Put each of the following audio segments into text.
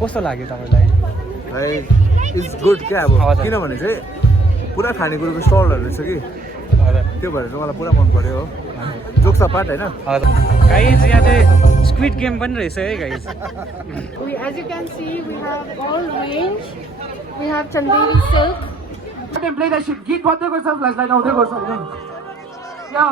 कस्तो लाग्यो तपाईँलाई? भाइ इट्स गुड क्या अब किनभने चाहिँ पुरा खानेकुरोको स्टलहरू रहेछ कि त्यो भएर चाहिँ मलाई पुरा मन पर्यो हो जोक्स पार्ट होइन गाइज यहाँ चाहिँ स्क्विड गेम पनि रहेछ है guys As you can see, we have all range. We have Chanderi silk. I can play that shit. Git bhattai garcha flashlight आउँदै गर्छ हैन क्या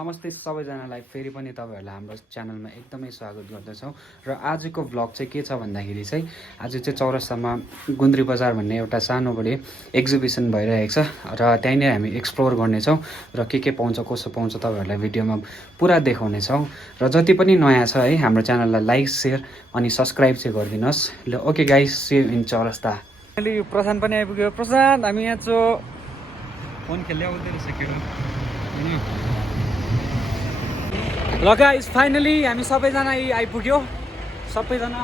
नमस्ते सबैजनालाई फेरि पनि तपाईँहरूलाई हाम्रो च्यानलमा एकदमै स्वागत गर्दछौँ र आजको भ्लग चाहिँ के छ भन्दाखेरि चाहिँ आज चाहिँ चौरस्तामा गुन्द्री बजार भन्ने एउटा सानोबडे एक्जिबिसन भइरहेको छ र त्यहीँनिर हामी एक्सप्लोर गर्नेछौँ र के पाउँछ कसो पाउँछ तपाईँहरूलाई भिडियोमा पुरा देखाउनेछौँ र जति पनि नयाँ छ है हाम्रो च्यानललाई लाइक सेयर अनि सब्सक्राइब चाहिँ गरिदिनुहोस् ल okay guys see you in Chaurasta अहिले यो प्रशान्त पनि आइपुग्यो प्रशान्त हामी यहाँ चाहिँ फोन खेल्दै आउँदै रहेछ केटो होइन ल गाइस फाइनली हामी सबैजना आइपुग्यो सबैजना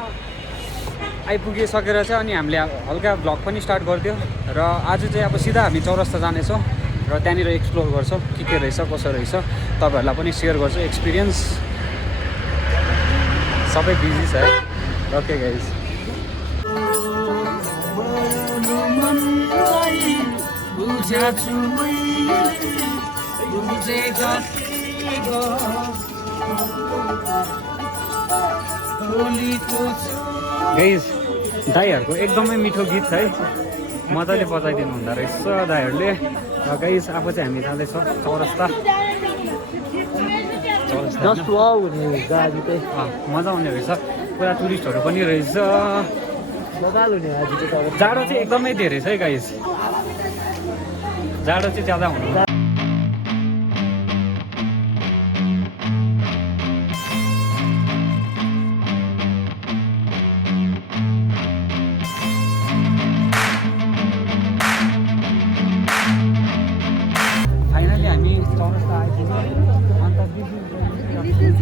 आइपुगिसकेर चाहिँ अनि हामीले हल्का भ्लग पनि स्टार्ट गरिदियो र आज चाहिँ अब सिधा हामी चौरस्ता जानेछौँ र त्यहाँनिर एक्सप्लोर गर्छौँ के रहेछ कसो रहेछ तपाईँहरूलाई पनि सेयर गर्छु एक्सपिरियन्स सबै बिजी छ है ओके गाइस गाइस दाईहरूको एकदमै मिठो गीत छ है मजाले बजाइदिनु हुँदो रहेछ दाईहरूले र गाइस अब चाहिँ हामी जाँदैछौँ चौरस्ता मजा आउने रहेछ पुरा टुरिस्टहरू पनि रहेछ जाडो चाहिँ एकदमै धेरै छ है गाइस जाडो चाहिँ ज्यादा हुनु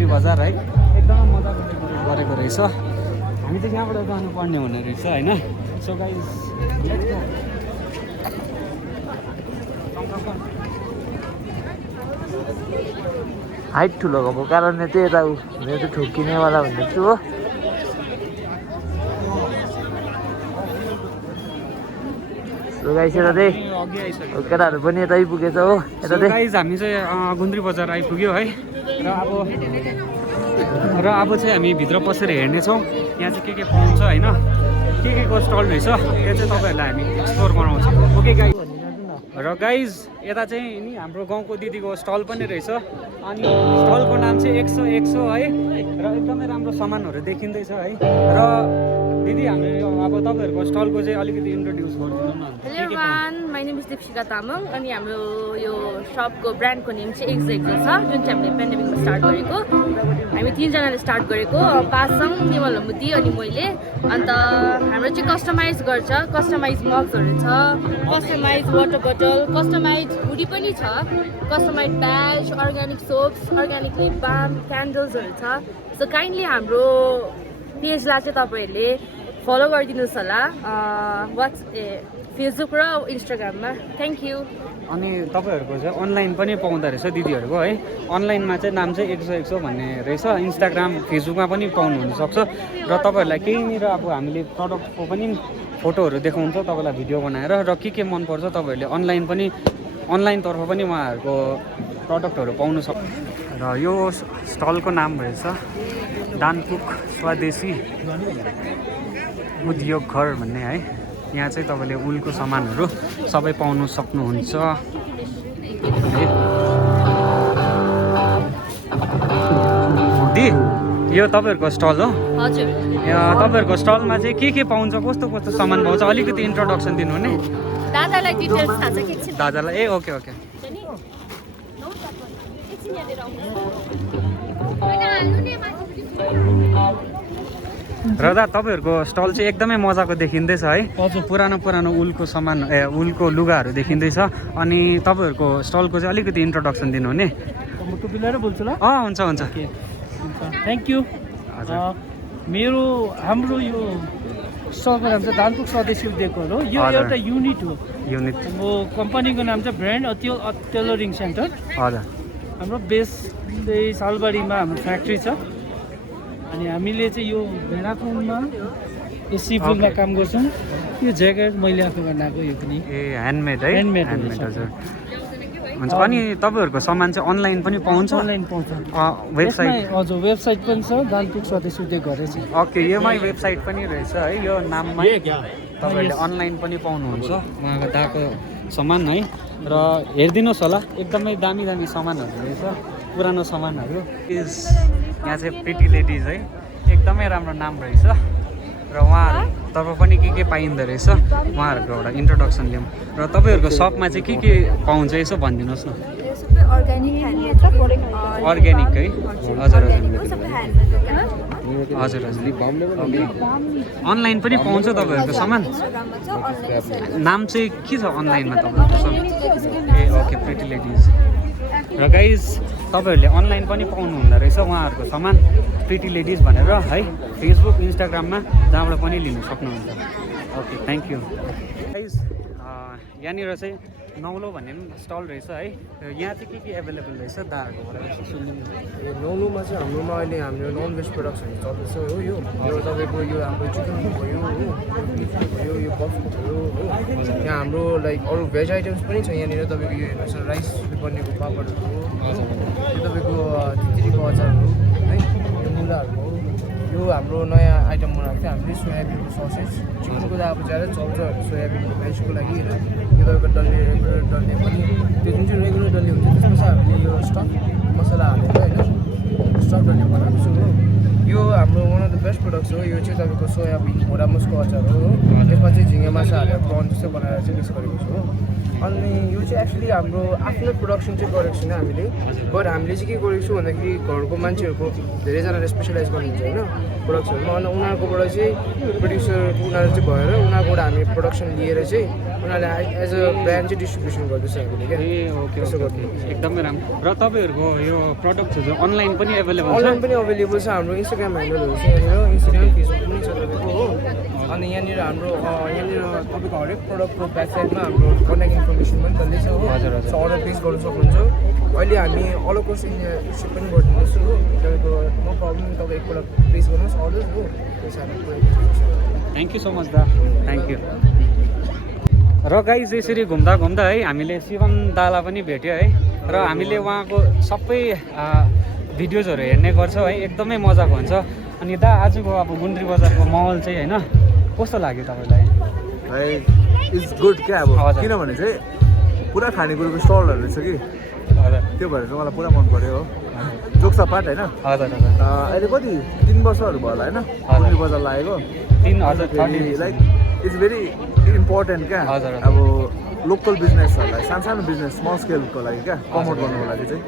बजार है एकदमै मजाले गरेको रहेछ हामी चाहिँ यहाँबाट जानुपर्ने हुने रहेछ होइन सो गाइस हाइट ठुलो भएको कारणले चाहिँ यता मेरो चाहिँ ठोक्किनेवाला भन्ने छु हो गाइस यता चाहिँ केटाहरू पनि यता आइपुगेछ हो यता चाहिँ गाइस हामी चाहिँ गुन्द्री बजार आइपुग्यो है र अब चाहिँ हामी भित्र पसेर हेर्नेछौँ यहाँ चाहिँ के पाउँछ होइन के को स्टल रहेछ त्यो चाहिँ तपाईँहरूलाई हामी एक्सप्लोर गराउँछौँ ओके गाइस र गाइज यता चाहिँ नि हाम्रो गाउँको दिदीको स्टल पनि रहेछ अनि स्टलको नाम चाहिँ 100 है र एकदमै राम्रो सामानहरू देखिँदैछ है र दिदी हामीले अब तपाईँहरूको स्टलको चाहिँ अलिकति इन्ट्रोड्युस गरिदिनु न everyone my name is Deepshikha Tamang अनि हाम्रो यो सपको ब्रान्डको नेम चाहिँ 100 छ जुन चाहिँ हामीले पेन्डेमिकमा स्टार्ट गरेको हामी 3 जनाले स्टार्ट गरेको पासङ निमल मुदी अनि मैले अन्त हाम्रो चाहिँ कस्टमाइज गर्छ कस्टमाइज मग्सहरू छ कस्टमाइज वाटर बोतल कस्टमाइज हुडी पनि छ कस्टमाइज ब्याज अर्ग्यानिक सोप्स अर्ग्यानिक लिप बाम क्यान्डल्सहरू छ सो काइन्डली हाम्रो पेजलाई चाहिँ तपाईँहरूले फलो गरिदिनुहोस् होला फेसबुक र इन्स्टाग्राममा थ्याङ्क यू अनि तपाईँहरूको चाहिँ अनलाइन पनि पाउँदो रहेछ दिदीहरूको है अनलाइनमा चाहिँ नाम चाहिँ 100 भन्ने रहेछ इन्स्टाग्राम फेसबुकमा पनि पाउनु हुनसक्छ र तपाईँहरूलाई केहीनिर अब हामीले प्रडक्टको पनि फोटोहरू देखाउँछ तपाईँलाई भिडियो बनाएर र के मनपर्छ तपाईँहरूले अनलाइनतर्फ पनि उहाँहरूको प्रडक्टहरू पाउनु सक्छ र यो स्टलको नाम रहेछ दानपुक स्वदेशी उद्योग घर भन्ने है यहाँ चाहिँ तपाईँले उलको सामानहरू सबै पाउनु सक्नुहुन्छ दि यो तपाईँहरूको स्टल हो हजुर तपाईँहरूको स्टलमा चाहिँ के पाउँछ कस्तो सामान पाउँछ अलिकति इन्ट्रोडक्सन दिनुहुने दादालाई डिटेल्स थाहा छ के दादालाई ए ओके र दा तपाईँहरूको स्टल चाहिँ एकदमै मजाको देखिँदैछ है हजुर। पुरानो पुरानो उलको सामान उलको लुगाहरू देखिँदैछ अनि तपाईँहरूको स्टलको चाहिँ अलिकति इन्ट्रोडक्सन दिनुहुने म टोपी लगाएर बोल्छु ल हुन्छ हुन्छ थ्याङ्क यू हजुर। हाम्रो यो स्टलको नाम चाहिँ दानपुक स्वदेशी उद्योगहरू हो यो हजुर। एउटा युनिट हो युनिट हाम्रो कम्पनीको नाम चाहिँ ब्रान्ड टेलरिङ सेन्टर हजुर हाम्रो बेस चाहिँ सालबारीमा हाम्रो फ्याक्ट्री छ अनि हामीले चाहिँ यो भेडाकुनमा यो सिफुलमा काम गर्छौँ यो ज्याकेट मैले आफू बनाएको यो पनि ए ह्यान्डमेड है ह्यान्डमेड ह्यान्डमेड हजुर हुन्छ अनि तपाईँहरूको सामान चाहिँ अनलाइन पनि पाउँछ अनलाइन पाउँछ वेबसाइट यसमै हजुर वेबसाइट पनि छ दानपुक स्वदेशी उद्योग गरेर चाहिँ ओके योमै वेबसाइट पनि रहेछ है यो नाममै तपाईँहरूले अनलाइन पनि पाउनुहुन्छ उहाँको दाको सामान है र हेरिदिनुहोस् होला एकदमै दामी दामी सामानहरू रहेछ पुरानो सामानहरू यहाँ चाहिँ प्रिटी लेडिज है एकदमै राम्रो नाम रहेछ र उहाँहरूतर्फ पनि के पाइँदो रहेछ उहाँहरूको एउटा इन्ट्रोडक्सन लिउँ र तपाईँहरूको सपमा चाहिँ के पाउँछ यसो भनिदिनुहोस् न अर्ग्यानिक है हजुर हजुर हजुर अनलाइन पनि पाउँछ तपाईँहरूको सामान नाम चाहिँ के छ अनलाइनमा तपाईँहरूको ए ओके प्रिटी लेडिज र गाइज तपाईँहरूले अनलाइन पनि पाउनु हुँदो रहेछ उहाँहरूको सामान प्रिटी लेडिज भनेर है फेसबुक इन्स्टाग्राममा जहाँबाट पनि लिनु सक्नुहुन्छ ओके थ्याङ्क यू गाइज यहाँनिर चाहिँ नौलो भन्ने पनि स्टल रहेछ है यहाँ चाहिँ के एभाइलेबल रहेछ दाहरूकोबाट सुनिदिनु नौलोमा चाहिँ हाम्रोमा अहिले हाम्रो नन भेज प्रडक्ट्सहरू चल्दैछ हो यो तपाईँको यो हाम्रो चिकनको भयो हो बिफको भयो यो बफको भयो हो यहाँ हाम्रो लाइक अरू भेज आइटम्स पनि छ यहाँनिर तपाईँको यो हेर्नुहोस् राइसले बनिएको पापडहरू हो यो तपाईँको तित्रीको अचारहरू है यो मुलाहरूको हो यो हाम्रो नयाँ आइटम बनाएको थियो हामीले सोयाबिनको ससेज चिकनको त अब ज्यादा चल्छ सोयाबिनको भेजको लागि होइन यो तपाईँको डल्ले रेगुलर डल्ले पनि त्यो जुन चाहिँ रेगुलर डल्ले हुन्छ त्यसमा चाहिँ हामीले यो स्टक मसला हालेर होइन स्टक डल्ले बनाएको छु हो यो हाम्रो one of the best products हो यो चाहिँ तपाईँको सोयाबिन घोडा मुसको अचार हो त्यसमा चाहिँ झिँगे माछा हालेर प्रन जस्तै बनाएर चाहिँ मिक्स गरेको छु हो अनि यो चाहिँ एक्चुली हाम्रो आफ्नो प्रोडक्सन चाहिँ गरेको छैन हामीले बट हामीले चाहिँ के गरेको छु भन्दाखेरि घरको मान्छेहरूको धेरैजनाले स्पेसलाइज गर्नुहुन्छ होइन प्रोडक्सहरूमा अनि उनीहरूकोबाट चाहिँ प्रड्युसर उनीहरू चाहिँ भएर उनीहरूकोबाट हामी प्रोडक्सन लिएर चाहिँ उनीहरूले एज अ ब्रान्ड चाहिँ डिस्ट्रिब्युसन गर्दैछ हामीले क्या ए ओके एकदमै राम्रो र तपाईँहरूको यो प्रडक्ट्सहरू अनलाइन पनि एभाइलेबल छ अनलाइन पनि अभाइलेबल छ हाम्रो इन्स्टाग्राम ह्यान्डलहरू छ यहाँनिर इन्स्टाग्राम फेसबुक पनि छ तपाईँको हो अनि यहाँनिर हाम्रो यहाँनिर तपाईँको हरेक प्रडक्टको ब्याक साइडमा हाम्रो कन्ट्याक्ट इन्फर्मेसन पनि डल्लै छ हो सो अर्डर प्लेस गर्नु सक्नुहुन्छ अहिले हामी अल ओभर इन्डिया सिप पनि गरिदिँदैछु हो तपाईँको नो प्रब्लम तपाईँ एकपल्ट प्लेस गर्नुहोस् अर्डर हो त्यस थ्याङ्क यू सो मच दा थ्याङ्क यू र गाइज यसरी घुम्दा घुम्दा है हामीले शिवम दालाई पनि भेट्यो है र हामीले उहाँको सबै भिडियोजहरू हेर्ने गर्छौँ है एकदमै मजाको हुन्छ अनि दा आजको अब गुन्द्री बजारको माहौल चाहिँ होइन कस्तो लाग्यो तपाईँलाई लाइक इट्स गुड क्या अब हजुर। किनभने चाहिँ पुरा खानेकुरोको स्टलहरू रहेछ कि हजुर त्यो भएर चाहिँ मलाई पुरा मन पऱ्यो हो जोक्सा पार्ट होइन हजुर हजुर अहिले कति 3 वर्षहरू भयो होला होइन गुन्द्री बजार लागेको 3 हजुर 30 लाइक इट्स भेरी इम्पोर्टेन्ट क्या हजुर। अब लोकल बिजनेसहरूलाई सानो बिजनेस स्मल स्केलको लागि क्या प्रमोट गर्नुको लागि चाहिँ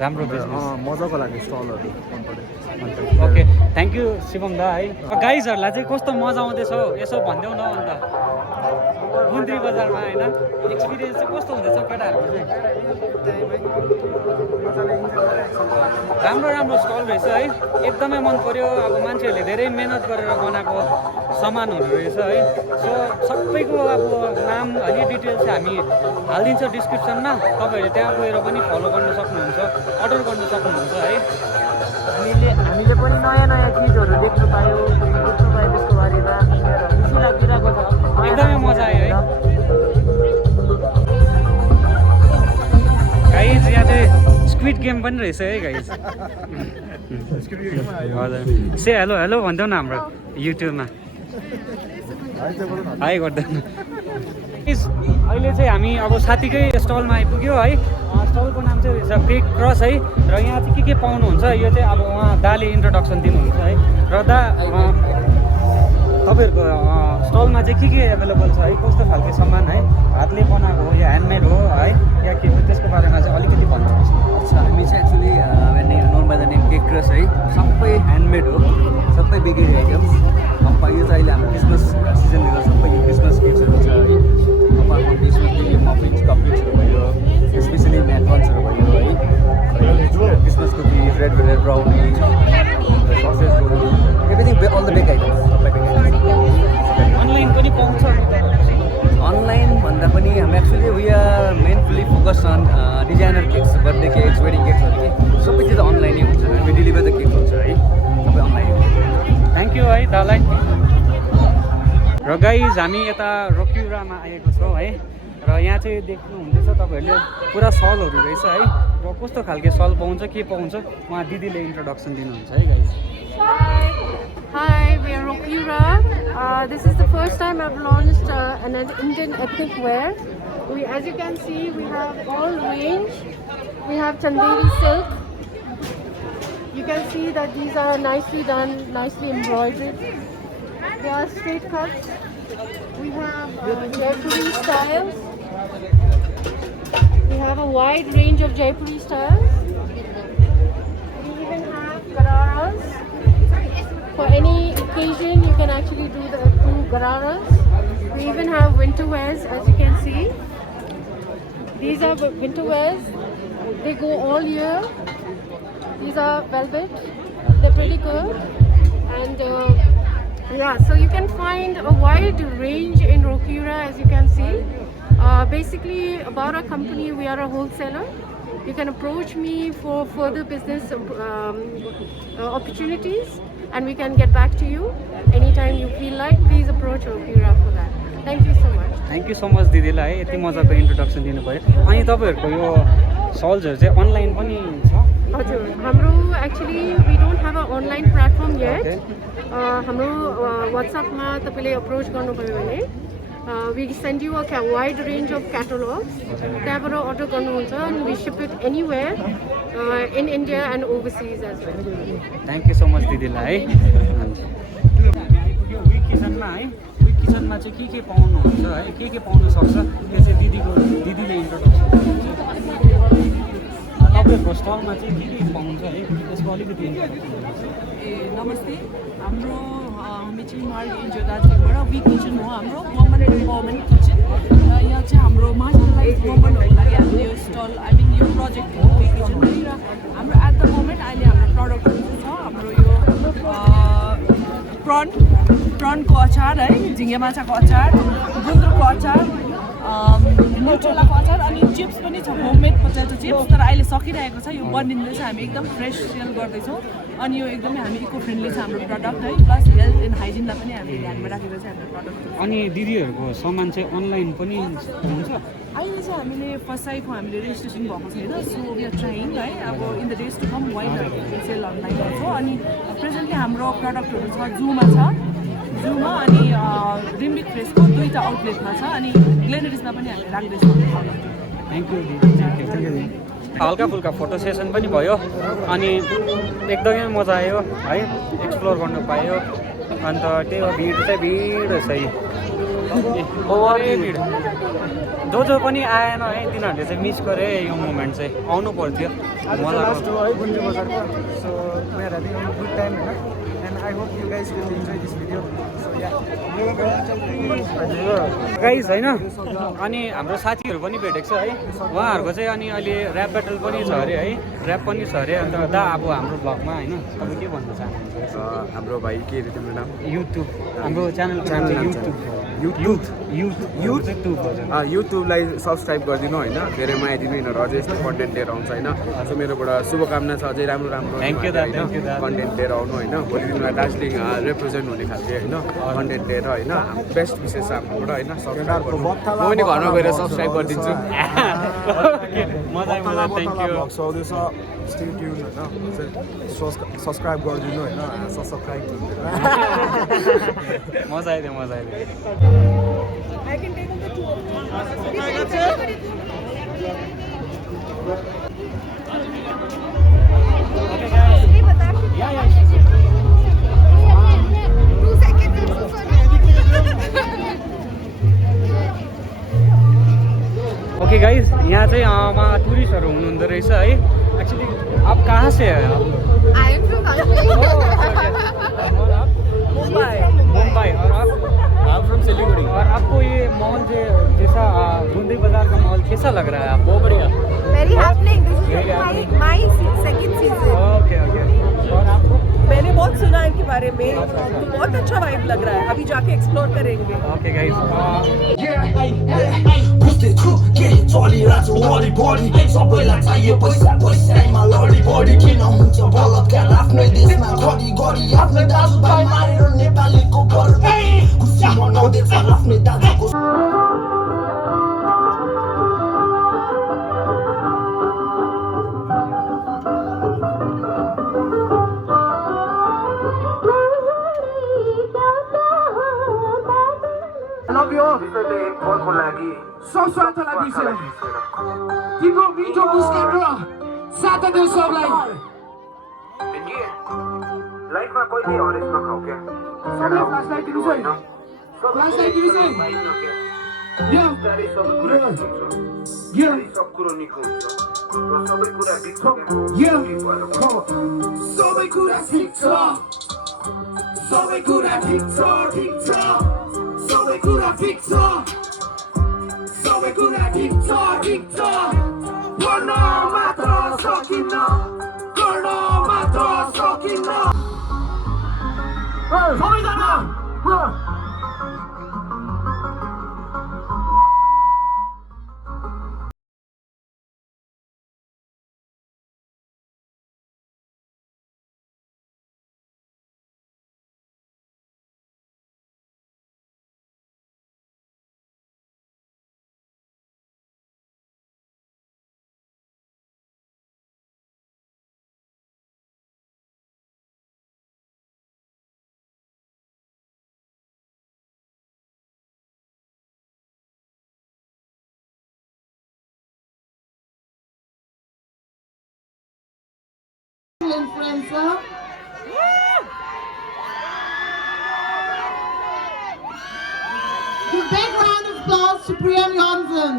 राम्रो बिजनेस मजाको लागि स्टलहरू मन पऱ्यो ओके थ्याङ्क यू शिवम दा है गाइजहरूलाई चाहिँ कस्तो मजा आउँदैछ हौ यसो भनिदेऊ न अन्त गुन्द्री बजारमा होइन एक्सपिरियन्स चाहिँ कस्तो हुँदैछ केटाहरूको चाहिँ राम्रो राम्रो स्टल रहेछ है एकदमै मन पर्यो अब मान्छेहरूले धेरै मेहनत गरेर बनाएको सामानहरू रहेछ है सो सबैको अब नाम अनि डिटेल्स चाहिँ हामी हालिदिन्छ डिस्क्रिप्सनमा तपाईँहरूले त्यहाँ गएर पनि फलो गर्न सक्नुहुन्छ अर्डर गर्न सक्नुहुन्छ है हामीले पनि नयाँ नयाँ चिजहरू देख्नु पायो बुझ्नु पायो त्यसको बारेमा खुसी लागिरहेको छ एकदमै मजा आयो है गाइज यहाँ चाहिँ स्क्विड गेम पनि रहेछ है गाइज हजुर से हेलो हेलो भनिदेऊ न हाम्रो युट्युबमा हाई गर्दैन अहिले चाहिँ हामी अब साथीकै स्टलमा आइपुग्यो है स्टलको नाम चाहिँ रहेछ क्रेक क्रस है र यहाँ चाहिँ के पाउनुहुन्छ यो चाहिँ अब उहाँ दाले इन्ट्रोडक्सन दिनुहुन्छ है र दा तपाईँहरूको स्टलमा चाहिँ के एभाइलेबल छ है कस्तो खालको सामान है हातले बनाएको हो या ह्यान्डमेड हो है या के हो त्यसको बारेमा चाहिँ अलिकति भन्नुहोस् अच्छा हामी चाहिँ actually known by the name cake cross है सबै ह्यान्डमेड हो सबै बेकरी आइटम्स देखाइदिनुहोस् सबलाई देखाइदिनुहोस् अनलाइन पनि पाउँछ अनलाइन भन्दा पनि हामी actually we are mainly focus on designer cakes birthday cakes wedding केक्सहरू के सबै चिज अनलाइनै हुन्छ हामी डेलिभर द केक्स हुन्छ है सबै अनलाइनै हुन्छ थ्याङ्क यू है दालाई र गाइज हामी यता रोकिउरामा आएको छौँ है र यहाँ चाहिँ देख्नुहुँदैछ तपाईँहरूले पुरा सलहरू रहेछ है र कस्तो खालके सल पाउँछ के पाउँछ उहाँ दिदीले इन्ट्रोडक्सन दिनुहुन्छ है guys Hi, we are Rokiura. This is the first time I've launched an Indian ethnic wear. As you can see, we have all range. We have Chanderi silk. You can see that these are nicely done, nicely embroidered. They are straight cuts. We have Jaipuri styles. We have a wide range of Jaipuri styles. We even have Gararas. For any occasion, you can actually do Gararas. We even have winter wears, as you can see. These are winter wears. They go all year. These are velvet. They're pretty good. And yeah, so you can find a wide range in Rokiura, as you can see. Basically, about our company, we are a wholesaler. You can approach me for further business opportunities, and we can get back to you anytime you feel like. Please approach Rokiura for that. Thank you so much. Thank you so much दिदीलाई यति मजाको introduction दिनुभयो अनि तपाईँहरूको यो सल्सहरू चाहिँ online पनि छ हजुर हाम्रो actually we don't have a online platform yet हाम्रो वाट्सएपमा तपाईँले अप्रोच गर्नुभयो भने we send you a wide range of catalogs त्यहाँबाट अर्डर गर्नुहुन्छ and we ship it anywhere in India and overseas as well. Thank you so much दिदीलाई है हामी आइपुग्यो विक किचनमा है विक किचनमा चाहिँ के पाउनुहुन्छ है के पाउन सक्छ त्यो चाहिँ दिदीले इन्ट्रोडक्सन तपाईँहरूको स्टलमा चाहिँ के पाउँछ है त्यसको अलिकति इन्ट्रोडक्सन नमस्ते हामी चाहिँ मार्ग एनजिओ दार्जिलिङबाट विक किचन हो हाम्रो वुमन एम्पावरमेन्ट किचन यहाँ चाहिँ हाम्रो मार्जिनलाइज वुमनहरूको लागि हाम्रो यो स्टल आई मिन यो प्रोजेक्ट हो विक किचन र हाम्रो एट द मोमेन्ट अहिले हाम्रो प्रडक्टहरू छ हाम्रो यो प्रनको अचार है झिङ्गे माछाको अचार गुन्द्रुकको अचार न्युट्रेलाको अचार अनि चिप्स पनि छ होममेड पोटेटो चिप्स तर अहिले सकिरहेको छ यो बनिँदैछ हामी एकदम फ्रेस सेल गर्दैछौँ अनि यो एकदमै हामी इको फ्रेन्डली छ हाम्रो प्रडक्ट है प्लस हेल्थ एन्ड हाइजिनलाई पनि हामी ध्यानमा राखेको छ हाम्रो प्रडक्ट अनि दिदीहरूको सामान चाहिँ अनलाइन पनि हुन्छ अहिले चाहिँ हामीले फर्स्टको हामीले रेजिस्ट्रेसन भएको छैन सो वी आर ट्राइङ है अब in the days to come wide sale online गर्छौँ अनि प्रेजेन्टली हाम्रो प्रडक्टहरू छ जूमा अनि रिम्बिक फ्रेसको 2टा आउटलेटमा छ अनि ग्लेनरिजमा पनि हामीले राख्दैछौँ थ्याङ्क यू दिदी हल्का फुल्का फोटो सेसन पनि भयो अनि एकदमै मजा आयो है एक्सप्लोर गर्नु पायो अन्त त्यही हो भिड चाहिँ भिड छ भिड जो पनि आएन है तिनीहरूले चाहिँ मिस गरे यो मोमेन्ट चाहिँ आउनु पर्थ्यो लास्ट हो है गुन्द्री बजारको so we are having good time होइन and I hope you guys will enjoy this video so yeah guys होइन अनि हाम्रो साथीहरू पनि भेटेको छ है उहाँहरूको चाहिँ अनि अहिले ऱ्याप ब्याटल पनि छ अरे है ऱ्याप पनि छ अरे अन्त दा अब हाम्रो ब्लगमा होइन तपाईँ के भन्न चाहनुहुन्छ हाम्रो भाइ के अरे तिम्रो नाम युट्युब हाम्रो च्यानलको नाम चाहिँ युट्युबलाई सब्सक्राइब गरिदिनु होइन धेरै माया दिनु यिनीहरू अझै यस्तो कन्टेन्ट लिएर आउँछ होइन सो मेरोबाट शुभकामना छ अझै राम्रो कन्टेन्ट लिएर आउनु होइन भोलि दिनमा दार्जिलिङ रिप्रेजेन्ट हुने खालको होइन कन्टेन्ट लिएर होइन बेस्ट विशेष छ हाम्रोबाट होइन सब्सक्राइब गर्नु म पनि घरमा गएर सब्सक्राइब गरिदिन्छु आउँदैछ स्टे ट्युन होइन सब्सक्राइब गरिदिनु होइन सब्सक्राइब मजा आइदियो ओके गाइज यहाँ चाहिँ वहाँ टुरिस्टहरू हुनुहुँदो रहेछ है एक्चुअली आप कहाँ से है I am from मुंबई और आप फ्रॉम सिलीगुड़ी और आपको ये मॉल जैसा गुंदी बाजार का मॉल कैसा लग रहा है आपको बहुत बढ़िया very happening. This is my second season. Okay और आपको मैंने बहुत सुना इनके बारे में, तो बहुत अच्छा वाइब लग रहा है। अभी जाके एक्सप्लोर करेंगे। ओके गाइस के चलिरहेको वरिपरि सबैलाई चाहियो पैसा पैसामा लडी बढी किन हुन्छ बलात्कार आफ्नै देशमा घरि घरि आफ्नै दाजुभाइ मारेर नेपालीको गर्व खुसी मनाउँदैछ आफ्नै दाजुको सौसाथलाई दिसेर तिम्रो मिठो मुस्कान र साथ देऊ सबलाई लाइफमा कहिले हरेस नखाऊ क्या सबलाई फ्ल्यासलाइट दिनु छैन फ्ल्यासलाइट दिनु छैन यो सब कुरो निको हुन्छ र सबै कुरा बिग्छ यो सबै कुरा ठिक छ सबै कुरा ठिक छ ठिक छ सबै कुरा ठिक छ सबै कुरा ठिक छ ठिक छ गर्न मात्र सकिन्न गर्न मात्र सकिन्न सबैजना influencer. Give a big round of applause to Priyam Jonson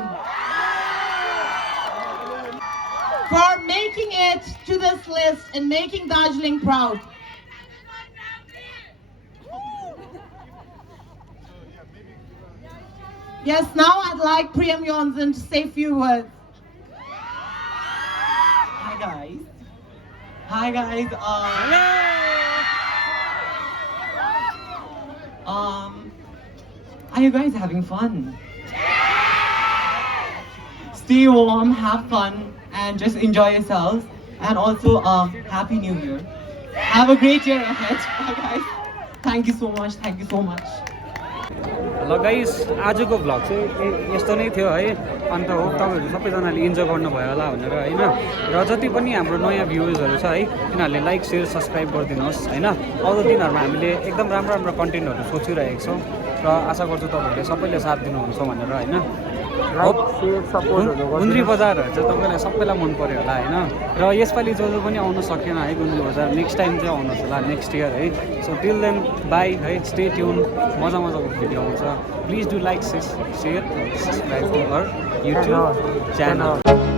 for making it to this list and making Darjeeling proud. Yes, now I'd like Priyam Jonson to say a few words. Hi guys. Hi guys. Are you guys having fun? Stay warm, have fun, and just enjoy yourselves. And also, Happy New Year. Have a great year ahead. Bye guys. Thank you so much. Thank you so much. ल guys आजको vlog चाहिँ यस्तो नै थियो है अन्त हो तपाईँहरू सबैजनाले इन्जोय गर्नुभयो होला भनेर होइन र जति पनि हाम्रो नयाँ भ्युजहरू छ है तिनीहरूले लाइक सेयर सब्सक्राइब गरिदिनुहोस् होइन आउँदो दिनहरूमा हामीले एकदम राम्रो राम्रो कन्टेन्टहरू सोचिरहेको छौँ र आशा गर्छु तपाईँहरूले सबैले साथ दिनुहुन्छ भनेर होइन गुन्द्री बजारहरू चाहिँ तपाईँलाई सबैलाई मन पऱ्यो होला होइन र यसपालि जो जो पनि आउनु सकेन है गुन्द्री बजार नेक्स्ट टाइम चाहिँ आउनुहोस् होला नेक्स्ट इयर है सो टिल देन बाई है स्टे ट्युन मजा मजाको भिडियो आउँछ please do like share subscribe to our YouTube channel